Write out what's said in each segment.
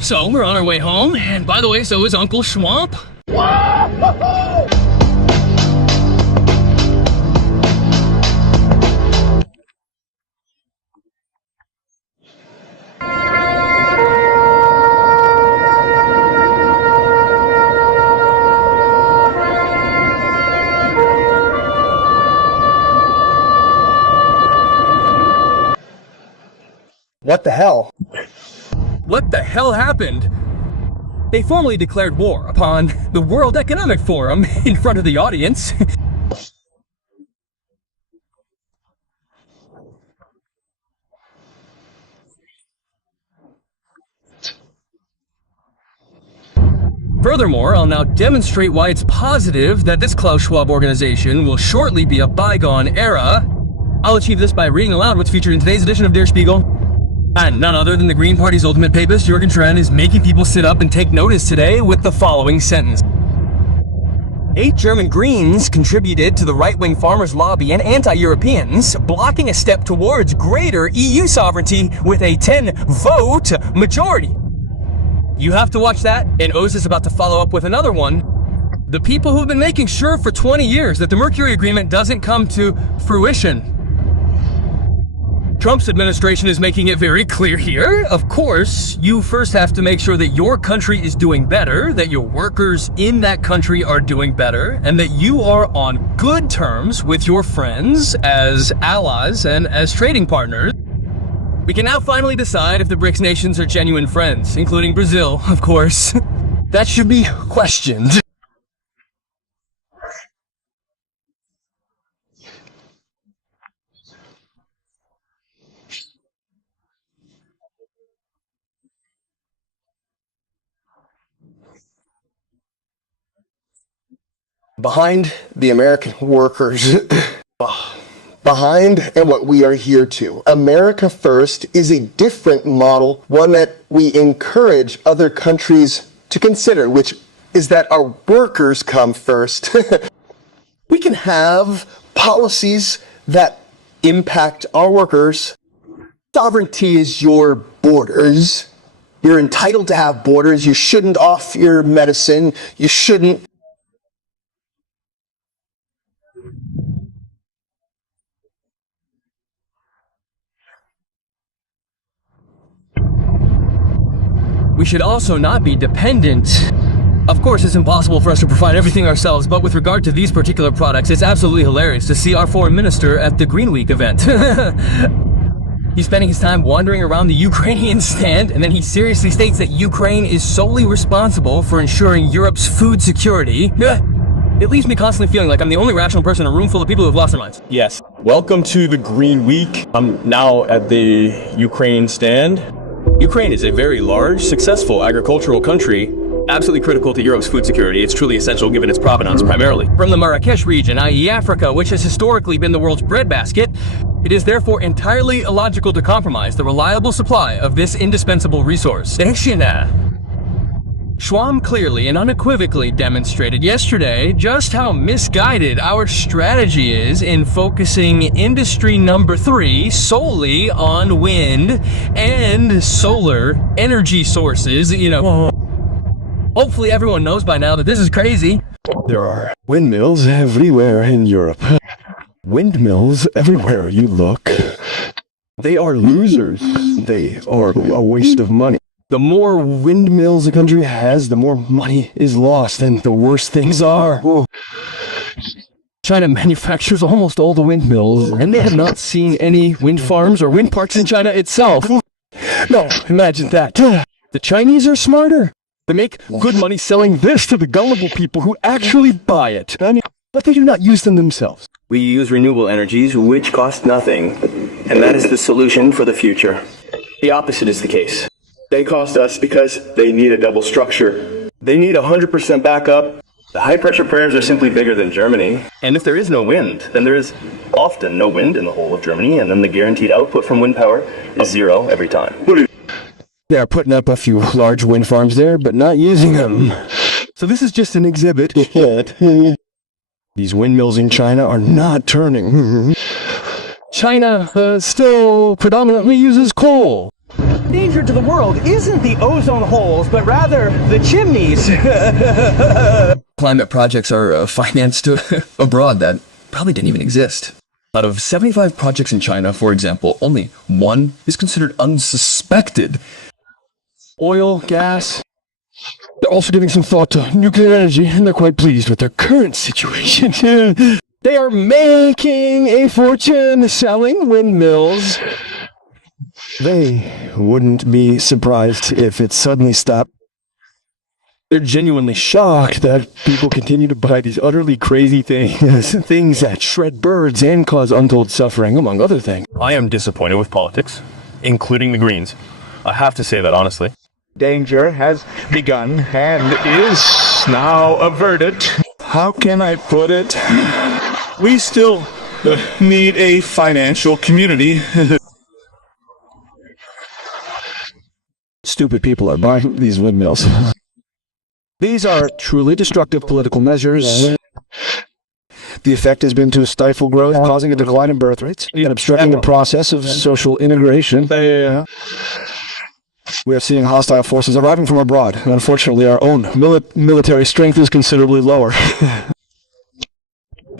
So, we're on our way home, and by the way, so is Uncle Schwamp. What the hell? What the hell happened? They formally declared war upon the World Economic Forum in front of the audience. Furthermore, I'll now demonstrate why it's positive that this Klaus Schwab organization will shortly be a bygone era. I'll achieve this by reading aloud what's featured in today's edition of Der Spiegel. And none other than the Green Party's ultimate papist, Jürgen Tran, is making people sit up and take notice today with the following sentence. 8 German Greens contributed to the right-wing farmers' lobby and anti-Europeans, blocking a step towards greater EU sovereignty with a 10-vote majority. You have to watch that, and Oz is about to follow up with another one. The people who've been making sure for 20 years that the Mercury Agreement doesn't come to fruition. Trump's administration is making it very clear here. Of course, you first have to make sure that your country is doing better, that your workers in that country are doing better, and that you are on good terms with your friends as allies and as trading partners. We can now finally decide if the BRICS nations are genuine friends, including Brazil, of course. That should be questioned. Behind the American workers, behind and what we are here to. America First is a different model, one that we encourage other countries to consider, which is that our workers come first. We can have policies that impact our workers. Sovereignty is your borders. You're entitled to have borders. You shouldn't off your medicine. You shouldn't. We should also not be dependent. Of course, it's impossible for us to provide everything ourselves, but with regard to these particular products, it's absolutely hilarious to see our foreign minister at the Green Week event. He's spending his time wandering around the Ukrainian stand, and then he seriously states that Ukraine is solely responsible for ensuring Europe's food security. It leaves me constantly feeling like I'm the only rational person in a room full of people who have lost their minds. Yes. Welcome to the Green Week. I'm now at the Ukraine stand. Ukraine is a very large, successful agricultural country, absolutely critical to Europe's food security. It's truly essential given its provenance primarily from the Marrakesh region, i.e. Africa, which has historically been the world's breadbasket. It is therefore entirely illogical to compromise the reliable supply of this indispensable resource. Schwam clearly and unequivocally demonstrated yesterday just how misguided our strategy is in focusing industry number 3 solely on wind and solar energy sources, Hopefully everyone knows by now that this is crazy. There are windmills everywhere in Europe. Windmills everywhere you look. They are losers. They are a waste of money. The more windmills a country has, the more money is lost, and the worse things are. Whoa. China manufactures almost all the windmills, and they have not seen any wind farms or wind parks in China itself. No, imagine that. The Chinese are smarter. They make good money selling this to the gullible people who actually buy it. But they do not use them themselves. We use renewable energies which cost nothing, and that is the solution for the future. The opposite is the case. They cost us because they need a double structure. They need 100% backup. The high-pressure prayers are simply bigger than Germany. And if there is no wind, then there is often no wind in the whole of Germany, and then the guaranteed output from wind power is 0 every time. They are putting up a few large wind farms there, but not using them. So this is just an exhibit. These windmills in China are not turning. China still predominantly uses coal. danger to the world isn't the ozone holes, but rather the chimneys. Climate projects are financed abroad that probably didn't even exist. Out of 75 projects in China, for example, only one is considered unsuspected. Oil, gas. They're also giving some thought to nuclear energy, and they're quite pleased with their current situation. They are making a fortune selling windmills. They wouldn't be surprised if it suddenly stopped. They're genuinely shocked that people continue to buy these utterly crazy things, things that shred birds and cause untold suffering, among other things. I am disappointed with politics, including the Greens. I have to say that honestly. Danger has begun and is now averted. How can I put it? We still need a financial community. Stupid people are buying these windmills. These are truly destructive political measures. The effect has been to stifle growth, causing a decline in birth rates, and obstructing the process of social integration. We are seeing hostile forces arriving from abroad, and unfortunately our own military strength is considerably lower.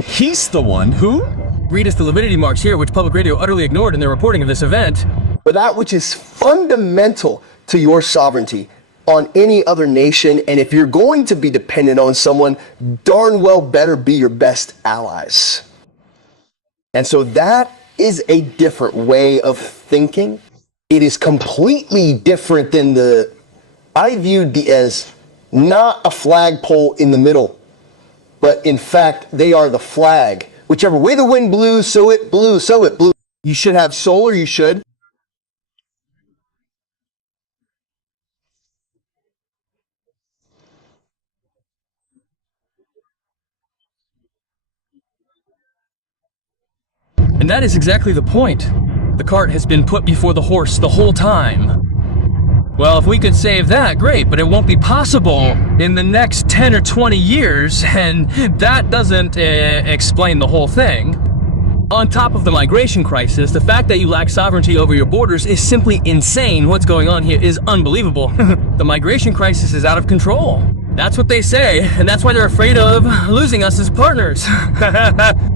He's the one who? Read us the validity marks here, which public radio utterly ignored in their reporting of this event. But that which is fundamental to your sovereignty on any other nation, and if you're going to be dependent on someone, darn well better be your best allies. And so that is a different way of thinking. It is completely different than I viewed as not a flagpole in the middle, but in fact, they are the flag. Whichever way the wind blew, so it blew, so it blew. You should have solar, you should. And that is exactly the point. The cart has been put before the horse the whole time. Well, if we could save that, great, but it won't be possible in the next 10 or 20 years, and that doesn't explain the whole thing. On top of the migration crisis, the fact that you lack sovereignty over your borders is simply insane. What's going on here is unbelievable. The migration crisis is out of control. That's what they say, and that's why they're afraid of losing us as partners.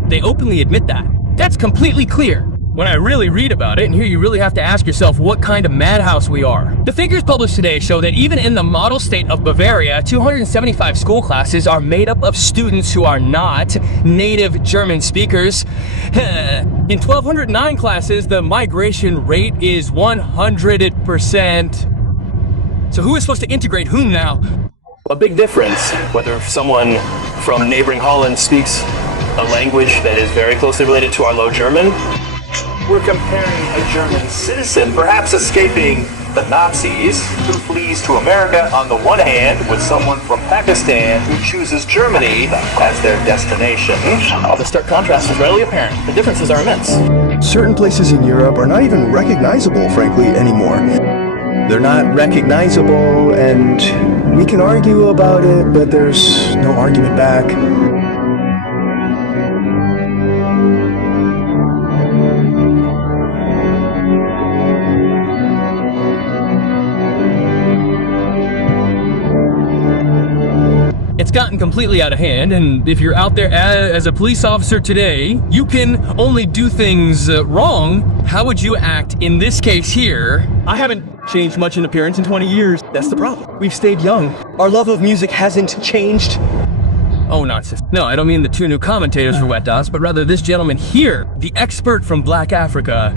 They openly admit that. That's completely clear. When I really read about it, and here you really have to ask yourself what kind of madhouse we are. The figures published today show that even in the model state of Bavaria, 275 school classes are made up of students who are not native German speakers. In 1,209 classes, the migration rate is 100%. So who is supposed to integrate whom now? A big difference whether someone from neighboring Holland speaks a language that is very closely related to our Low German. We're comparing a German citizen, perhaps escaping the Nazis, who flees to America on the one hand, with someone from Pakistan who chooses Germany as their destination. The stark contrast is readily apparent. The differences are immense. Certain places in Europe are not even recognizable, frankly, anymore. They're not recognizable, and we can argue about it, but there's no argument back. It's gotten completely out of hand, and if you're out there as a police officer today, you can only do things wrong. How would you act in this case here? I haven't changed much in appearance in 20 years. That's the problem. We've stayed young. Our love of music hasn't changed. Oh, nonsense. No, I don't mean the two new commentators for Wet Dots, but rather this gentleman here, the expert from Black Africa.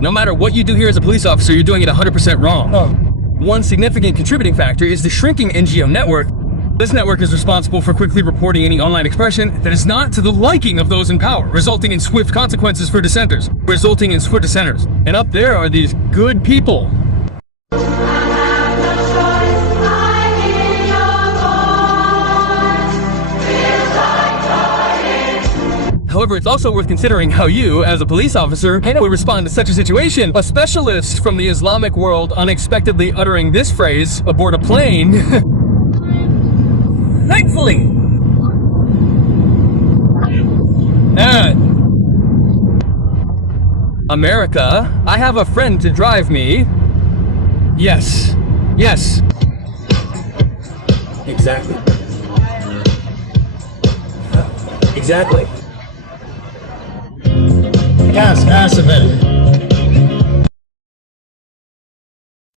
No matter what you do here as a police officer, you're doing it 100% wrong. One significant contributing factor is the shrinking NGO network. This network is responsible for quickly reporting any online expression that is not to the liking of those in power, resulting in swift consequences for dissenters. And up there are these good people. However, it's also worth considering how you, as a police officer, would respond to such a situation. A specialist from the Islamic world unexpectedly uttering this phrase aboard a plane. Thankfully! America, I have a friend to drive me. Yes. Yes. Exactly. Exactly. Yes, Asabin.